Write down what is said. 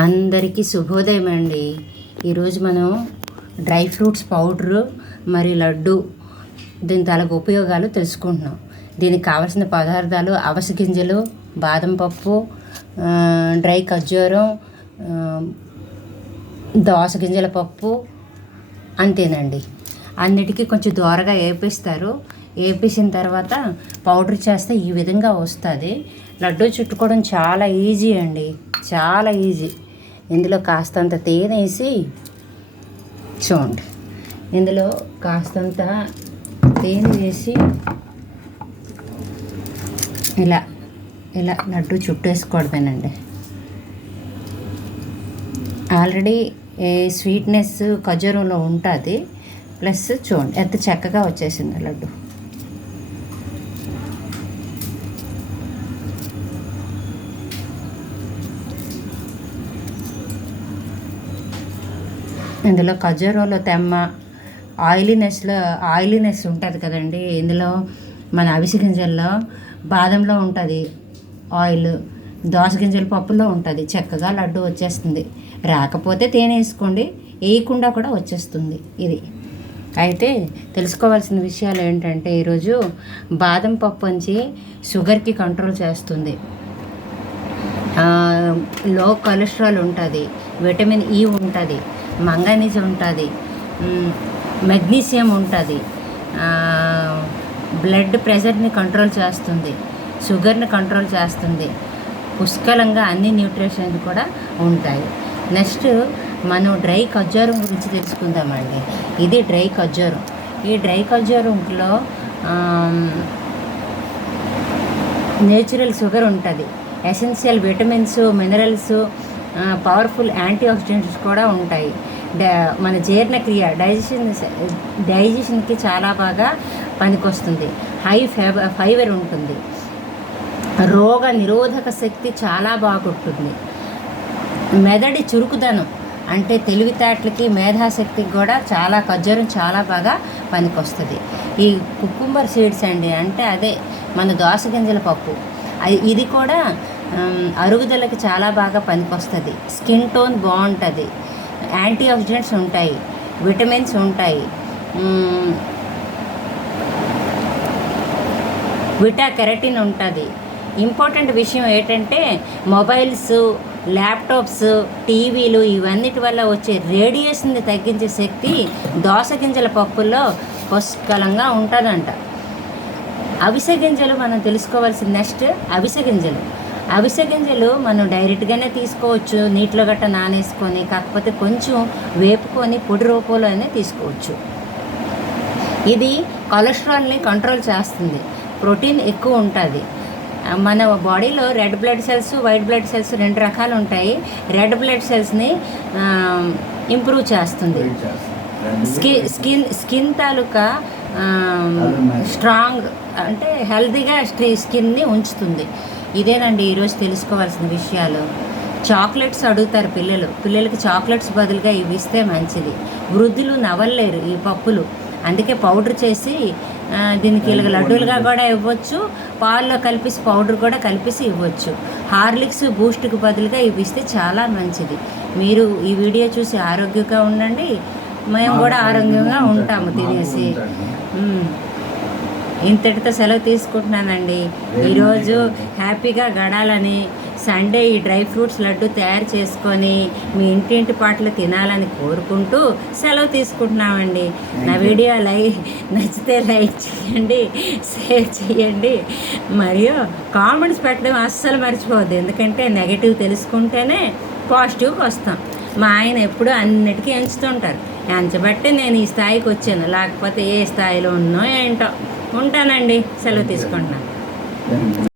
అందరికీ శుభోదయం అండి. ఈరోజు మనం డ్రై ఫ్రూట్స్ పౌడరు మరియు లడ్డు దీని తాలూకు ఉపయోగాలు తెలుసుకుంటున్నాం. దీనికి కావలసిన పదార్థాలు అవిసె గింజలు, బాదం పప్పు, డ్రై ఖర్జూరం, దోస గింజల పప్పు, అంతేనండి. అన్నిటికీ కొంచెం దోరగా వేపిస్తారు. వేపేసిన తర్వాత పౌడర్ చేస్తే ఈ విధంగా వస్తుంది. లడ్డు చుట్టుకోవడం చాలా ఈజీ అండి, చాలా ఈజీ. ఇందులో కాస్తంత తేనె వేసి చూడండి. ఇందులో కాస్తంత తేనె వేసి ఇలా ఇలా లడ్డు చుట్టేసుకోవడమేనండి. ఆల్రెడీ స్వీట్నెస్ ఖర్జూరంలో ఉంటుంది. ప్లస్ చూడండి ఎంత చక్కగా వచ్చేసింది లడ్డు. ఇందులో ఖర్జూరంలో తెమ్మ ఆయిలీనెస్ ఉంటుంది కదండి. ఇందులో మన అవిసె గింజల్లో, బాదంలో ఉంటుంది ఆయిల్, దోస గింజల పప్పులో ఉంటుంది. చక్కగా లడ్డు వచ్చేస్తుంది. రాకపోతే తేనె వేసుకోండి, వేయకుండా కూడా వచ్చేస్తుంది ఇది. అయితే తెలుసుకోవాల్సిన విషయాలు ఏంటంటే, ఈరోజు బాదం పప్పు అంచి షుగర్కి కంట్రోల్ చేస్తుంది. లో కొలెస్ట్రాల్ ఉంటుంది, విటమిన్ ఈ ఉంటుంది, మంగనీస్ ఉంటుంది, మెగ్నీషియం ఉంటుంది, బ్లడ్ ప్రెషర్ని కంట్రోల్ చేస్తుంది, షుగర్ని కంట్రోల్ చేస్తుంది. పుష్కలంగా అన్ని న్యూట్రిషన్స్ కూడా ఉంటాయి. నెక్స్ట్ మనం డ్రై ఖర్జూరం గురించి తెలుసుకుందామండి. ఇది డ్రై ఖర్జూరం. ఈ డ్రై ఖర్జూరంలో నేచురల్ షుగర్ ఉంటుంది, essential vitamins, minerals, powerful antioxidants కూడా ఉంటాయి. మన జీర్ణక్రియ డైజెషన్కి చాలా బాగా పనికొస్తుంది. హై ఫైబర్ ఉంటుంది. రోగ నిరోధక శక్తి చాలా బాగుంటుంది. మెదడి చురుకుదనం అంటే తెలివితేటలకి, మేధాశక్తికి కూడా చాలా ఖర్జూరం చాలా బాగా పనికొస్తుంది. ఈ కుకుంబర్ సీడ్స్ అండి, అంటే అదే మన దోస గింజల పప్పు, ఇది కూడా అరుగుదలకి చాలా బాగా పనికొస్తుంది. స్కిన్ టోన్ బాగుంటుంది, యాంటీ ఆక్సిడెంట్స్ ఉంటాయి, విటమిన్స్ ఉంటాయి, విటా కెరటిన్ ఉంటుంది. ఇంపార్టెంట్ విషయం ఏంటంటే, మొబైల్స్, ల్యాప్టాప్స్, టీవీలు ఇవన్నిటి వల్ల వచ్చే రేడియేషన్ని తగ్గించే శక్తి దోస గింజల పప్పుల్లో పుష్కలంగా ఉంటుందంట. అవిసె గింజలు మనం తెలుసుకోవాల్సిన నెక్స్ట్ అవిసె గింజలు మనం డైరెక్ట్గానే తీసుకోవచ్చు, నీటిలో గట్ట నానేసుకొని, కాకపోతే కొంచెం వేపుకొని పొడి రూపంలోనే తీసుకోవచ్చు. ఇది కొలెస్ట్రాల్ని కంట్రోల్ చేస్తుంది. ప్రోటీన్ ఎక్కువ ఉంటుంది. మన బాడీలో red blood cells, white blood cells రెండు రకాలు ఉంటాయి. రెడ్ బ్లడ్ సెల్స్ని ఇంప్రూవ్ చేస్తుంది. స్కిన్ తాలూకా స్ట్రాంగ్ అంటే హెల్తీగా స్కిన్ని ఉంచుతుంది. ఇదేనండి ఈరోజు తెలుసుకోవాల్సిన విషయాలు. చాక్లెట్స్ అడుగుతారు పిల్లలకి చాక్లెట్స్ బదులుగా ఇవి ఇస్తే మంచిది. వృద్ధులు నవ్వలేరు ఈ పప్పులు, అందుకే పౌడర్ చేసి దీనికి ఇలాగ లడ్డూలుగా కూడా ఇవ్వచ్చు, పాల్లో కలిపేసి పౌడర్ కూడా కలిపేసి ఇవ్వచ్చు. హార్లిక్స్, బూస్ట్కి బదులుగా ఇవి ఇస్తే చాలా మంచిది. మీరు ఈ వీడియో చూసి ఆరోగ్యంగా ఉండండి, మేము కూడా ఆరోగ్యంగా ఉంటాము తినేసి. ఇంతటితో సెలవు తీసుకుంటున్నానండి. ఈరోజు హ్యాపీగా గడాలని, సండే ఈ డ్రై ఫ్రూట్స్ లడ్డు తయారు చేసుకొని మీ ఇంటింటి పాటలు తినాలని కోరుకుంటూ సెలవు తీసుకుంటున్నామండి. నా వీడియో నచ్చితే లైక్ చేయండి, షేర్ చేయండి, మరియు కామెంట్స్ పెట్టడం అస్సలు మర్చిపోవద్దు. ఎందుకంటే నెగటివ్ తెలుసుకుంటేనే పాజిటివ్కి వస్తాం. మా ఆయన ఎప్పుడూ అన్నిటికీ ఎంచుతుంటారు. ఎంచబట్టి నేను ఈ స్థాయికి వచ్చాను, లేకపోతే ఏ స్థాయిలో ఉన్నో ఏంటో. ఉంటానండి, సెలవు తీసుకుంటున్నాను.